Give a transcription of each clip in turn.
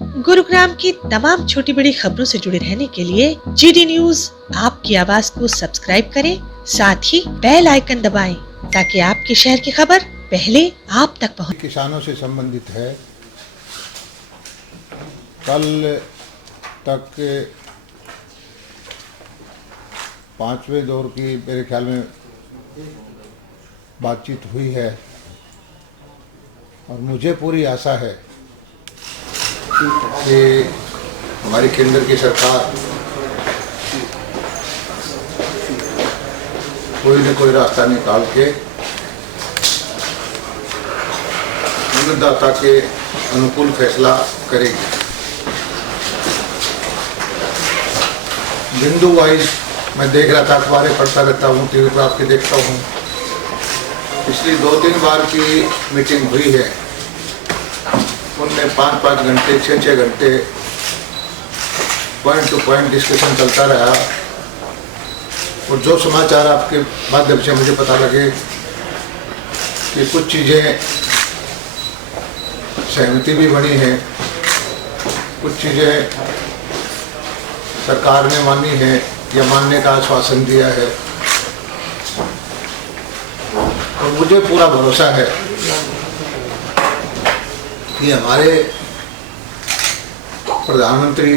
गुरुग्राम की तमाम छोटी बड़ी खबरों से जुड़े रहने के लिए GD न्यूज आपकी आवाज को सब्सक्राइब करें, साथ ही बेल आइकन दबाएं ताकि आपके शहर की खबर पहले आप तक पहुंचे। किसानों से संबंधित है। कल तक 5वें दौर की मेरे ख्याल में बातचीत हुई है और मुझे पूरी आशा है कि हमारी केंद्र की सरकार कोई न कोई रास्ता निकाल के अन्नदाता के अनुकूल फैसला करेगी। बिंदु वाइज मैं देख रहा था, अखबारें पढ़ता रहता हूँ, टीवी पर आपके देखता हूँ। पिछली 2-3 बार की मीटिंग हुई है, उनमें 5-5 घंटे 6-6 घंटे पॉइंट टू पॉइंट डिस्कशन चलता रहा। और जो समाचार आपके माध्यम से मुझे पता लगे कि कुछ चीज़ें सहमति भी बनी है, कुछ चीज़ें सरकार ने मानी है या मानने का आश्वासन दिया है, और मुझे पूरा भरोसा है कि हमारे प्रधानमंत्री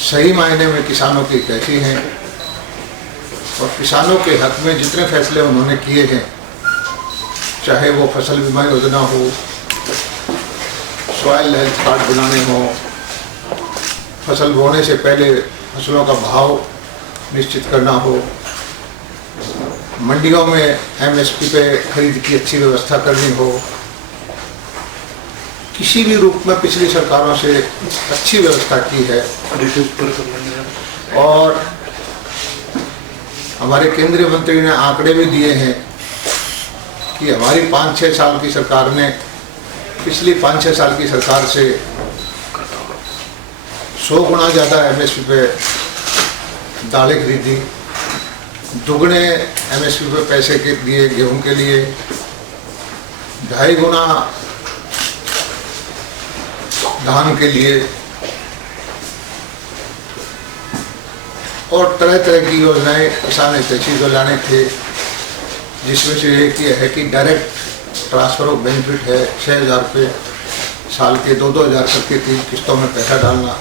सही मायने में किसानों की कैसी हैं और किसानों के हक में जितने फैसले उन्होंने किए हैं, चाहे वो फसल बीमा योजना हो, सॉइल हेल्थ कार्ड बनाने हो, फसल बोने से पहले फसलों का भाव निश्चित करना हो, मंडियों में MSP पे खरीद की अच्छी व्यवस्था करनी हो, किसी भी रूप में पिछली सरकारों से अच्छी व्यवस्था की है। और हमारे केंद्रीय मंत्री ने आंकड़े भी दिए हैं कि हमारी 5-6 साल की सरकार ने पिछली 5-6 साल की सरकार से 100 गुना ज़्यादा MSP पे दालें खरीदी, दुगने MSP पे पैसे के दिए गेहूं के लिए, 2.5 गुना धान के लिए, और तरह तरह की योजनाएं किसान हितैषी को लाने थे, जिसमें से एक ये है कि डायरेक्ट ट्रांसफर ऑफ बेनिफिट है, 6,000 रुपये साल के 2-2 हज़ार करके 3 किस्तों में पैसा डालना,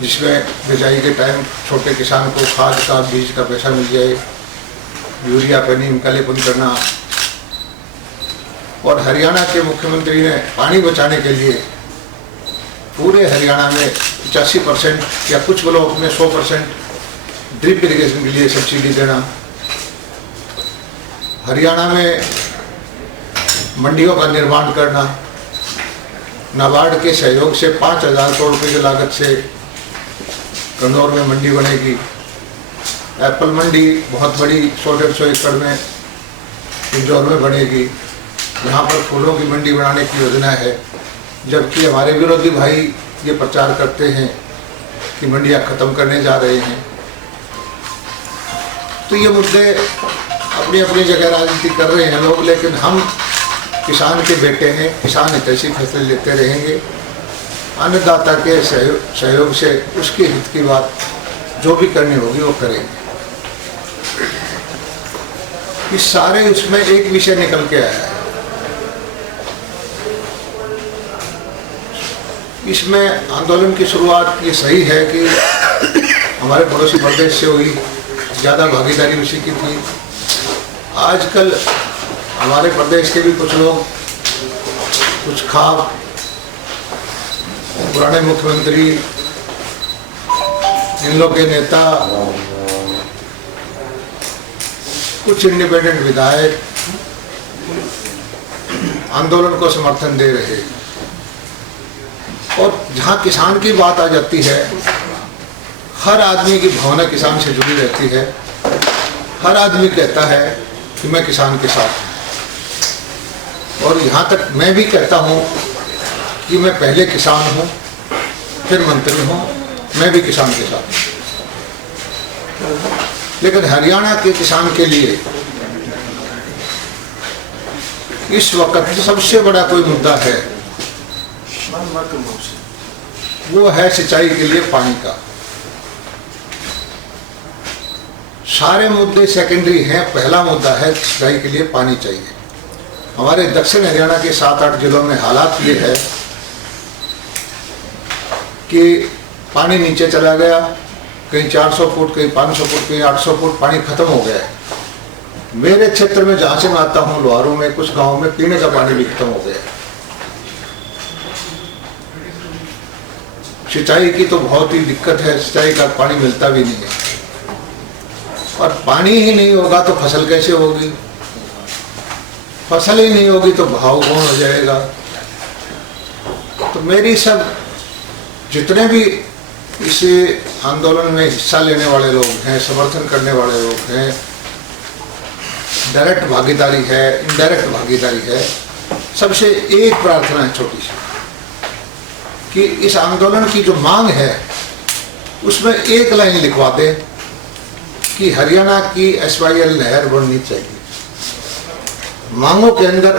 जिसमें बिजाई के टाइम छोटे किसान को खाद का बीज का पैसा मिल जाए, यूरिया पे नीम का लेपन करना। और हरियाणा के मुख्यमंत्री ने पानी बचाने के लिए पूरे हरियाणा में 85% या कुछ ब्लॉक में 100% ड्रिप इरिगेशन के लिए सब्सिडी देना। हरियाणा में मंडियों का निर्माण करना, नाबार्ड के सहयोग से 5,000 करोड़ रुपये की लागत से कन्नौर में मंडी बनेगी। एप्पल मंडी बहुत बड़ी 100-150 एकड़ में इंदौर में बनेगी, यहाँ पर फूलों की मंडी बनाने की योजना है। जबकि हमारे विरोधी भाई ये प्रचार करते हैं कि मंडियाँ खत्म करने जा रहे हैं। तो ये मुद्दे अपनी अपनी जगह राजनीति कर रहे हैं लोग, लेकिन हम किसान के बेटे हैं, किसान हितैषी फैसले लेते रहेंगे। अन्नदाता के सहयोग से उसके हित की बात जो भी करनी होगी वो करेंगे। इस सारे उसमें एक विषय निकल के आया है। इसमें आंदोलन की शुरुआत ये सही है कि हमारे पड़ोसी प्रदेश से हुई, ज़्यादा भागीदारी उसी की थी। आजकल हमारे प्रदेश के भी कुछ लोग, कुछ खाप पुराने मुख्यमंत्री, इन लोग के नेता, कुछ इंडिपेंडेंट विधायक आंदोलन को समर्थन दे रहे हैं। और जहाँ किसान की बात आ जाती है, हर आदमी की भावना किसान से जुड़ी रहती है। हर आदमी कहता है कि मैं किसान के साथ हूँ, और यहाँ तक मैं भी कहता हूँ कि मैं पहले किसान हूँ, फिर मंत्री हूँ, मैं भी किसान के साथ हूँ। लेकिन हरियाणा के किसान के लिए इस वक्त सबसे बड़ा कोई मुद्दा है वो है सिंचाई के लिए पानी का। सारे मुद्दे सेकेंडरी हैं, पहला मुद्दा है सिंचाई के लिए पानी चाहिए। हमारे दक्षिण हरियाणा के 7-8 जिलों में हालात ये है कि पानी नीचे चला गया, कहीं 400 फुट, कहीं 500 फुट, कहीं 800 फुट पानी खत्म हो गया है। मेरे क्षेत्र में जहाँ से मैं आता हूँ, लोहारों में कुछ गाँव में पीने का पानी भी खत्म हो गया है। सिंचाई की तो बहुत ही दिक्कत है, सिंचाई का पानी मिलता भी नहीं है। और पानी ही नहीं होगा तो फसल कैसे होगी, फसल ही नहीं होगी तो भाव कौन हो जाएगा। तो मेरी सब जितने भी इस आंदोलन में हिस्सा लेने वाले लोग हैं, समर्थन करने वाले लोग हैं, डायरेक्ट भागीदारी है, इनडायरेक्ट भागीदारी है, सबसे एक प्रार्थना है छोटी सी कि इस आंदोलन की जो मांग है उसमें एक लाइन लिखवा दे कि हरियाणा की SYL नहर बननी चाहिए। मांगों के अंदर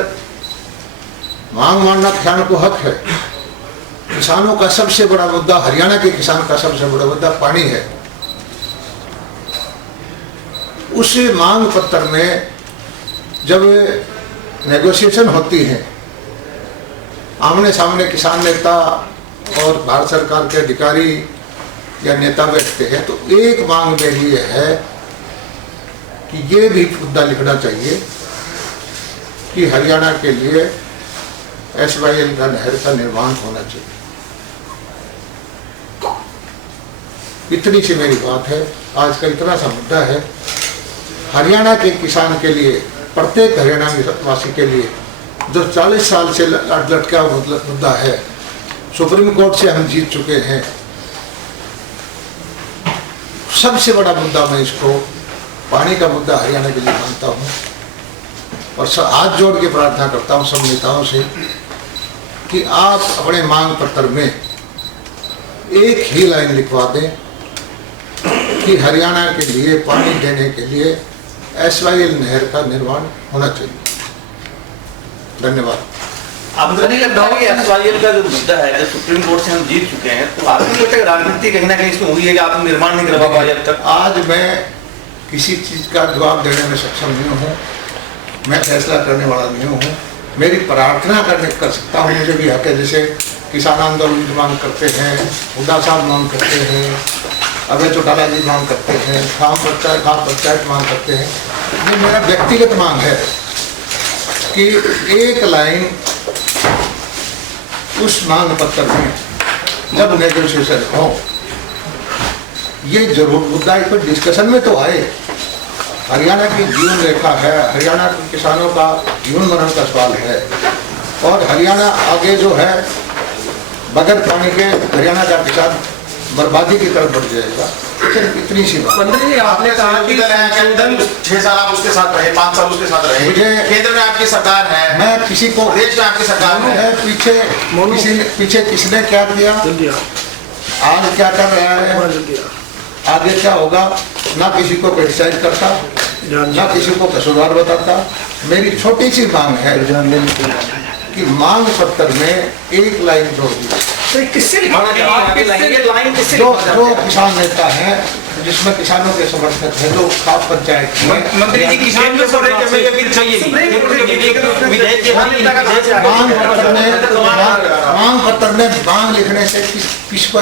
मांग मानना किसान को हक है। किसानों का सबसे बड़ा मुद्दा, हरियाणा के किसान का सबसे बड़ा मुद्दा पानी है। उस मांग पत्र में जब नेगोशिएशन होती है, आमने सामने किसान नेता और भारत सरकार के अधिकारी या नेता बैठते हैं, तो एक मांग मेरी ये है कि ये भी मुद्दा लिखना चाहिए कि हरियाणा के लिए SYL का नहर का निर्माण होना चाहिए। इतनी सी मेरी बात है। आज का इतना सा मुद्दा है हरियाणा के किसान के लिए, प्रत्येक हरियाणा वासी के लिए, जो 40 साल से लटका मुद्दा है। सुप्रीम कोर्ट से हम जीत चुके हैं। सबसे बड़ा मुद्दा मैं इसको पानी का मुद्दा हरियाणा के लिए मानता हूँ और हाथ जोड़ के प्रार्थना करता हूँ सब नेताओं से कि आप अपने मांग पत्र में एक ही लाइन लिखवा दें कि हरियाणा के लिए पानी देने के लिए SYL नहर का निर्माण होना चाहिए। धन्यवाद। आपको नहीं लगता है कि SYL का जो मुद्दा है, जब सुप्रीम कोर्ट से हम जीत चुके हैं, तो आपको लगता है राजनीति कहीं ना कहीं इसमें हुई है कि आप निर्माण नहीं करवा पाए अब तक? आज मैं किसी चीज का जवाब देने में सक्षम नहीं हूँ, मैं फैसला करने वाला नहीं हूँ। मेरी प्रार्थना कर सकता हूँ, मुझे भी हक है। जैसे किसान आंदोलन की मांग करते हैं, हुड्डा साहब मांग करते हैं, अभय चौटाला जी मांग करते हैं, खाम पंचायत मांग करते हैं। ये मेरा व्यक्तिगत मांग है कि एक लाइन उस मांग पत्र में जब नेगोशिएशन हो, ये जरूर मुद्दा इस पर डिस्कशन में तो आए। हरियाणा की जीवन रेखा है, हरियाणा के किसानों का जीवन मरण का सवाल है और हरियाणा आगे जो है बगैर पानी के हरियाणा का किसान बर्बादी की तरफ बढ़ जाएगा। इतनी सी बात। मंत्री जी, आपने कहा कि 6 साल आप उसके साथ रहे, 5 साल उसके साथ रहे, मुझे केंद्र में आपकी सरकार है, मैं किसी को देश में आपकी सरकार है, पीछे किसने क्या किया, आज क्या कर रहा है, आगे क्या होगा, ना किसी को क्रिटिसाइज करता, ना किसी को कसूरवार बताता। मेरी छोटी सी मांग है कि मांग पत्र में एक लाइन जोड़ दी। तो किससे लाइन किससे जो किसान नेता है, जिसमें किसानों के समर्थक है, जो खाप पंचायत मंत्री जी किसान के मांग पत्र में मांग लिखने से किसको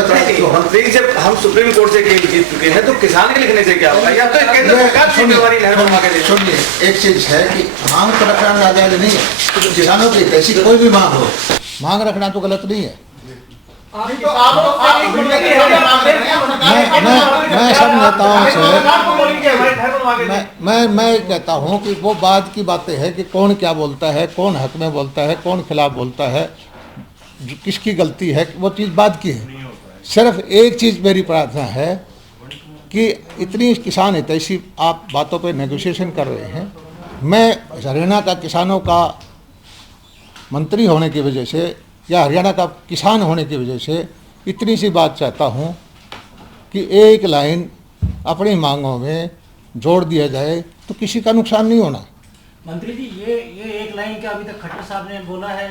मंत्री, जब हम सुप्रीम कोर्ट से केस जीत चुके हैं तो किसान के लिखने से क्या होगा? या तो केंद्र सरकार जिम्मेवारी नहीं। सुनिए, एक चीज है कि मांग तो रखना नाजायज नहीं है। किसानों की ऐसी कोई भी मांग हो, मांग रखना तो गलत नहीं है। मैं सब नेताओं से मैं कहता हूं कि वो बात की बातें हैं कि कौन क्या बोलता है, कौन हक में बोलता है, कौन खिलाफ बोलता है, किसकी गलती है, वो चीज़ बात की है। सिर्फ एक चीज़ मेरी प्रार्थना है कि इतनी किसान हितैषी आप बातों पे नेगोशिएशन कर रहे हैं। मैं हरियाणा का किसानों का मंत्री होने की वजह से या हरियाणा का किसान होने की वजह से इतनी सी बात चाहता हूँ कि एक लाइन अपनी मांगों में जोड़ दिया जाए तो किसी का नुकसान नहीं होना। मंत्री जी ये एक लाइन क्या अभी तक खट्टर साहब ने बोला है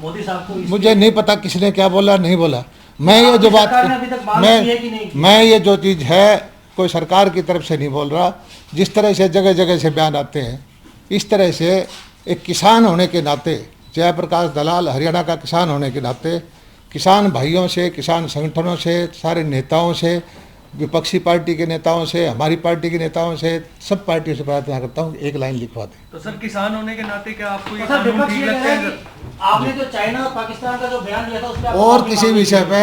मोदी साहब को? मुझे नहीं पता किसने क्या बोला नहीं बोला। मैं ये जो सरकार ने अभी तक बात की है कि नहीं की? मैं ये जो चीज़ है कोई सरकार की तरफ से नहीं बोल रहा। जिस तरह से जगह जगह से बयान आते हैं इस तरह से एक किसान होने के नाते, जयप्रकाश दलाल हरियाणा का किसान होने के नाते किसान भाइयों से, किसान संगठनों से, सारे नेताओं से, विपक्षी पार्टी के नेताओं से, हमारी पार्टी के नेताओं से, सब पार्टियों से प्रार्थना करता हूँ एक लाइन लिखवा दें। तो सर किसान होने के नाते क्या आपको ये तो सर कानून विपक्ष ठीक ये लगता कह रहा है? है कि आपने जो चाइना और पाकिस्तान का जो बयान दिया था उस पर और किसी विषय पे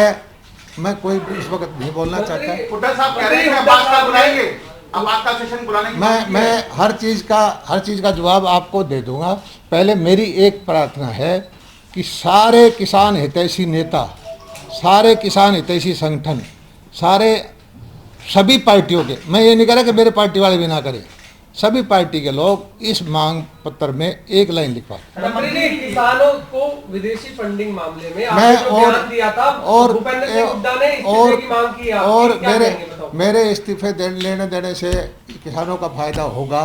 मैं कोई भी इस वक्त नहीं बोलना चाहता। हुड्डा साहब कह रहे हैं कि आपातकाल बुलाएंगे, आपातकाल सेशन बुलाने की मैं हर चीज़ का जवाब आपको दे दूंगा। पहले मेरी एक प्रार्थना है कि सारे किसान हितैषी नेता, सारे किसान हितैषी संगठन, सभी पार्टियों के, मैं ये नहीं कह रहा कि मेरे पार्टी वाले भी ना करें, सभी पार्टी के लोग इस मांग पत्र में एक लाइन लिखवा। मंत्री जी किसानों को विदेशी फंडिंग मामले में मैं आपने जो बयान दिया था और भूपेंद्र सिंह हुड्डा ने इस्तीफे और की मांग की है, और आपकी क्या कहेंगे बताओ? मेरे इस्तीफे लेने देने से किसानों का फायदा होगा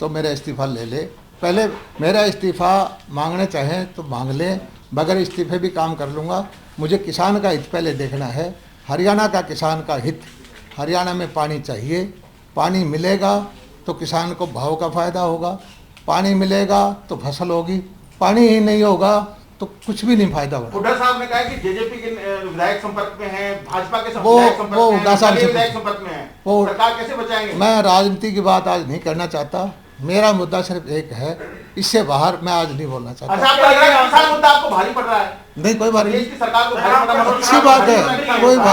तो मेरा इस्तीफा ले ले। पहले मेरा इस्तीफा मांगने चाहें तो मांग लें, बगैर इस्तीफे भी काम कर लूँगा। मुझे किसान का हित पहले देखना है, हरियाणा का किसान का हित। हरियाणा में पानी चाहिए, पानी मिलेगा तो किसान को भाव का फायदा होगा, पानी मिलेगा तो फसल होगी, पानी ही नहीं होगा तो कुछ भी नहीं फायदा होगा। हुड्डा साहब ने कहा कि जेजेपी के विधायक संपर्क में हैं, भाजपा के वो विधायक संपर्क में हैं, हुड्डा साहब से विधायक संपर्क में हैं, वो सरकार कैसे बचाएंगे? मैं राजनीति की बात आज नहीं करना चाहता। मेरा मुद्दा सिर्फ एक है, इससे बाहर मैं आज नहीं बोलना अच्छा, चाहता। आपको लग रहा है किसान मुद्दा आपको भारी पड़ रहा है? नहीं कोई बात देश नहीं, की सरकार को भारी पड़ रहा है। अच्छी बात है।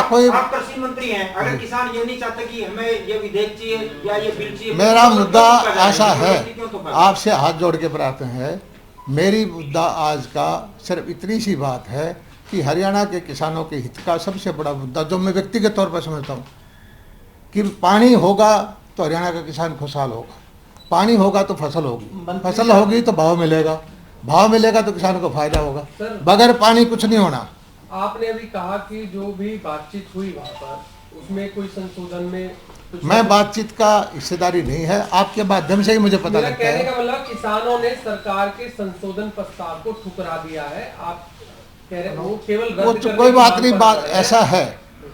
कोई आप कृषि मंत्री हैं, अगर किसान ये नहीं चाहते कि हमें ये विधेयक चाहिए या ये बिल चाहिए, मेरा तो मुद्दा क्यों कर रहे हैं? ऐसा है, क्यों तो कर रहे हैं? आपसे हाथ जोड़ के प्रार्थना है, मेरी मुद्दा आज का सिर्फ इतनी सी बात है कि हरियाणा के किसानों के हित का सबसे बड़ा मुद्दा जो मैं व्यक्तिगत तौर पर समझता हूँ कि पानी होगा तो हरियाणा का किसान खुशहाल होगा, पानी होगा तो फसल होगी, फसल होगी तो भाव मिलेगा, भाव मिलेगा तो किसान को फायदा होगा, बगैर पानी कुछ नहीं होना। आपने अभी कहा कि जो भी बातचीत हुई वहाँ पर उसमें कोई संशोधन में कुछ मैं बातचीत का हिस्सेदारी नहीं है, आपके माध्यम से ही मुझे पता मेरा लगता कहने है। का मतलब किसानों ने सरकार के संशोधन प्रस्ताव को ठुकरा दिया है, आप कह रहे हैं वो केवल वो रद्द करने कोई की बात मांग नहीं, पर बात है।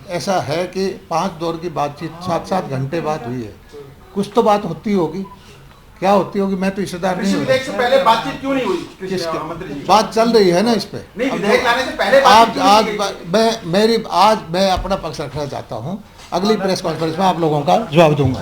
ऐसा है कि 5 दौर की बातचीत 7-7 घंटे बात हुई है, कुछ तो बात होती होगी, क्या होती होगी मैं तो हिस्सेदार कृषि नहीं हूँ। विधेयक से पहले बातचीत क्यों नहीं हुई कृषि किसके? मंत्री जी? बात चल रही है ना इस पे। नहीं, विधेयक लाने से पहले आज बातचीत क्यों नहीं की गई? आज मैं अपना पक्ष रखना चाहता हूँ, अगली प्रेस कॉन्फ्रेंस में आप लोगों का जवाब दूंगा।